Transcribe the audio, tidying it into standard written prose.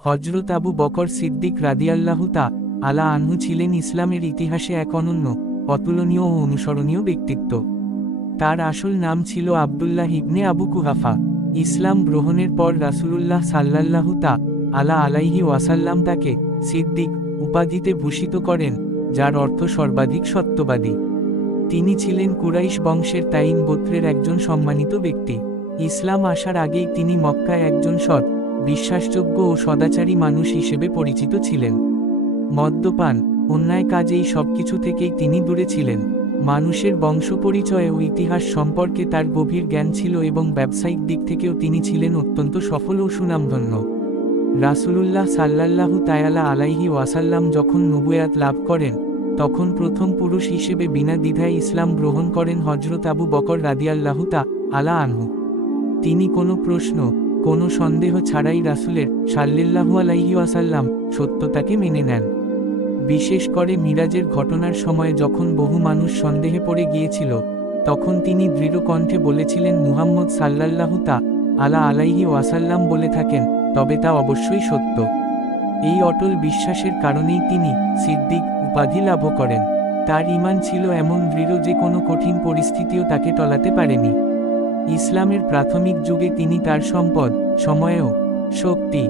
হযরত আবু বকর সিদ্দিক রাদিয়াল্লাহু তাআলা আনহু ছিলেন ইসলামের ইতিহাসে এক অনন্য, অতুলনীয় ও অনুসরণীয় ব্যক্তিত্ব। তার আসল নাম ছিল আবদুল্লাহ ইবনে আবু কুহাফা। ইসলাম গ্রহণের পর রাসূলুল্লাহ সাল্লাল্লাহু তাআলা আলাইহি ওয়াসাল্লাম তাকে সিদ্দিক উপাধিতে ভূষিত করেন, যার অর্থ সর্বাধিক সত্যবাদী। তিনি ছিলেন কুরাইশ বংশের তাইম গোত্রের একজন সম্মানিত ব্যক্তি। ইসলাম আসার আগেই তিনি মক্কায় একজন সৎ, বিশ্বাসযোগ্য ও সদাচারী মানুষ হিসেবে পরিচিত ছিলেন। মদ্যপান, অন্যায় কাজ এই সবকিছু থেকেই তিনি দূরে ছিলেন। মানুষের বংশপরিচয় ও ইতিহাস সম্পর্কে তার গভীর জ্ঞান ছিল এবং ব্যবসায়িক দিক থেকেও তিনি ছিলেন অত্যন্ত সফল ও সুনামধন্য। রাসূলুল্লাহ সাল্লাল্লাহু তাআলা আলাইহি ওয়াসাল্লাম যখন নবুয়াত লাভ করেন, তখন প্রথম পুরুষ হিসেবে বিনা দ্বিধায় ইসলাম গ্রহণ করেন হযরত আবু বকর রাদিয়াল্লাহু তাআলা আনহু। তিনি কোনো প্রশ্ন, কোনো সন্দেহ ছাড়াই রাসূলের সাল্লাল্লাহু আলাইহি ওয়াসাল্লাম সত্যতাকে মেনে নেন। বিশেষ করে মিরাজের ঘটনার সময় যখন বহু মানুষ সন্দেহে পড়ে গিয়েছিল, তখন তিনি দৃঢ় কণ্ঠে বলেছিলেন, মুহাম্মদ সাল্লাল্লাহু তাআলা আলাইহি ওয়াসাল্লাম বলে থাকেন, তবে তা অবশ্যই সত্য। এই অটল বিশ্বাসের কারণেই তিনি সিদ্দিক উপাধি লাভ করেন। তার ঈমান ছিল এমন দৃঢ় যে কোনো কঠিন পরিস্থিতিও তাকে টলাতে পারেনি। ইসলামের প্রাথমিক যুগে তিনি তার সম্পদ, সময় ও শক্তি